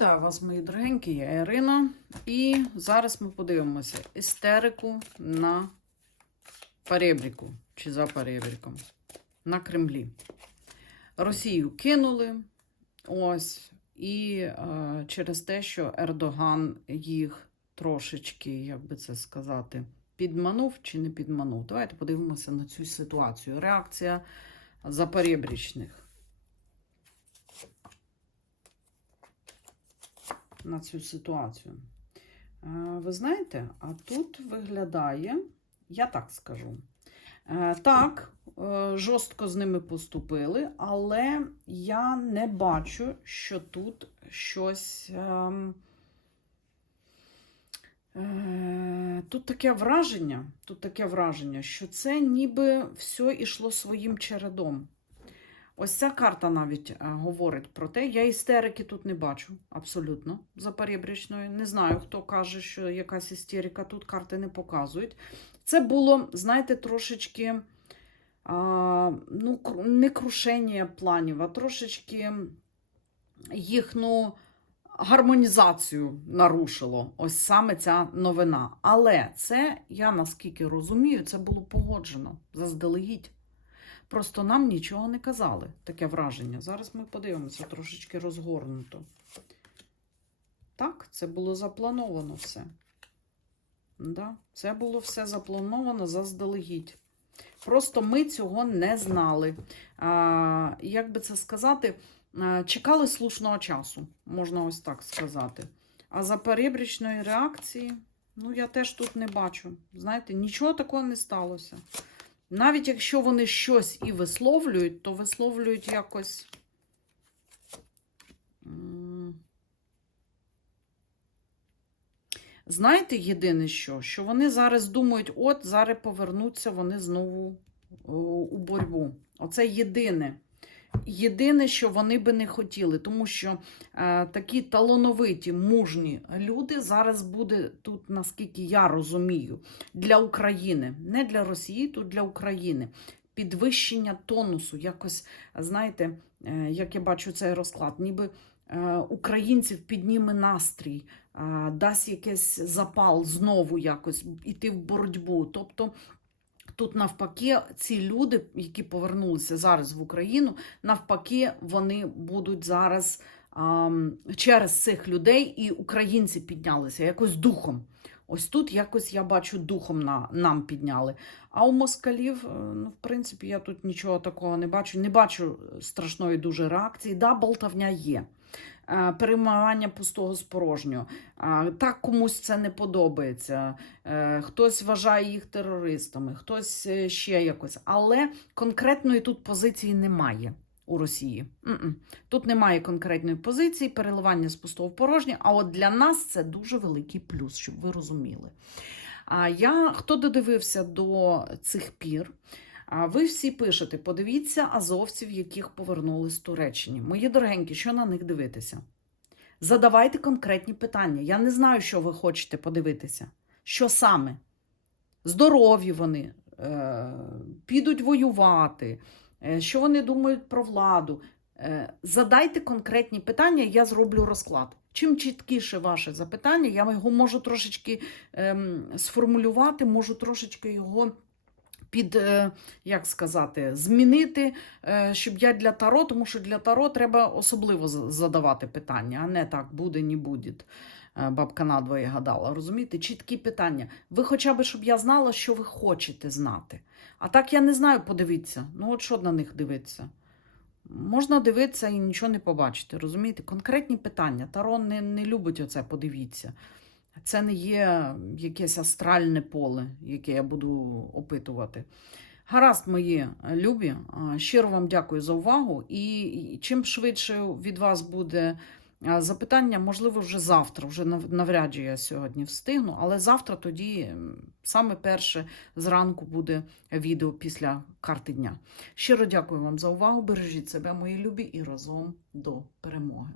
Вітаю вас, мої дорогенькі, я Ірина. І зараз ми подивимося істерику на перебріку чи за перебріком на Кремлі. Росію кинули. Ось. І е, через те, що Ердоган їх трошечки, як би це сказати, підманув чи не підманув. Давайте подивимося на цю ситуацію. Реакція запорєбрічних. На цю ситуацію. Е, Ви знаєте, а тут виглядає, я так скажу. Е, Так, е, жорстко з ними поступили, але я не бачу, що тут щось. ем, Тут таке враження, тут таке враження, що це ніби все йшло своїм чередом. Ось ця карта навіть е, говорить про те. Я істерики тут не бачу абсолютно за перебрічною. Не знаю, хто каже, що якась істерика, тут карти не показують. Це було, знаєте, трошечки а, ну, не крушення планів, а трошечки їхню гармонізацію нарушило. Ось саме ця новина. Але це, я наскільки розумію, це було погоджено заздалегідь. Просто нам нічого не казали, таке враження. Зараз ми подивимося трошечки розгорнуто. Так, це було заплановано все. Да, це було все заплановано заздалегідь. Просто ми цього не знали. А, як би це сказати, чекали слушного часу, можна ось так сказати. А за перебрічної реакції, ну, я теж тут не бачу. Знаєте, нічого такого не сталося. Навіть якщо вони щось і висловлюють, то висловлюють якось. Знаєте, єдине що? Що вони зараз думають, от зараз повернуться вони знову у боротьбу. Оце єдине. Єдине, що вони би не хотіли, тому що е, такі талановиті, мужні люди зараз буде тут, наскільки я розумію, для України, не для Росії, тут для України. Підвищення тонусу, якось, знаєте, е, як я бачу цей розклад, ніби е, українців підніме настрій, е, дасть якийсь запал знову якось іти в боротьбу. Тобто тут навпаки ці люди, які повернулися зараз в Україну, навпаки, вони будуть зараз через цих людей і українці піднялися якось духом. Ось тут якось я бачу духом на, нам підняли. А у москалів, е, ну, в принципі, я тут нічого такого не бачу. Не бачу страшної дуже реакції. Да, болтавня є. Е, Переймання пустого з порожнього. Так комусь це не подобається. Е, Хтось вважає їх терористами, хтось е, ще якось. Але конкретної тут позиції немає у Росії. Тут немає конкретної позиції, переливання з пустого в порожнє. А от для нас це дуже великий плюс, щоб ви розуміли. А я хто додивився до цих пір? А ви всі пишете: подивіться азовців, яких повернули з Туреччини. Мої дорогенькі, що на них дивитися? Задавайте конкретні питання. Я не знаю, що ви хочете подивитися. Що саме? Здорові вони, е, підуть воювати, е, що вони думають про владу. Е, задайте конкретні питання, я зроблю розклад. Чим чіткіше ваше запитання, я його можу трошечки ем, сформулювати, можу трошечки його під, е, як сказати, змінити, е, щоб я для Таро, тому що для Таро треба особливо задавати питання, а не так буде, не буде. Е, Бабка надвоє гадала. Розумієте? Чіткі питання. Ви хоча б, щоб я знала, що ви хочете знати. А так я не знаю, подивіться. Ну, от що на них дивитися? Можна дивитися і нічого не побачити. Розумієте? Конкретні питання. Таро не, не любить оце, подивіться. Це не є якесь астральне поле, яке я буду опитувати. Гаразд, мої любі, щиро вам дякую за увагу. І чим швидше від вас буде запитання, можливо, вже завтра, вже навряд я сьогодні встигну, але завтра тоді саме перше зранку буде відео після карти дня. Щиро дякую вам за увагу. Бережіть себе, мої любі, і разом до перемоги.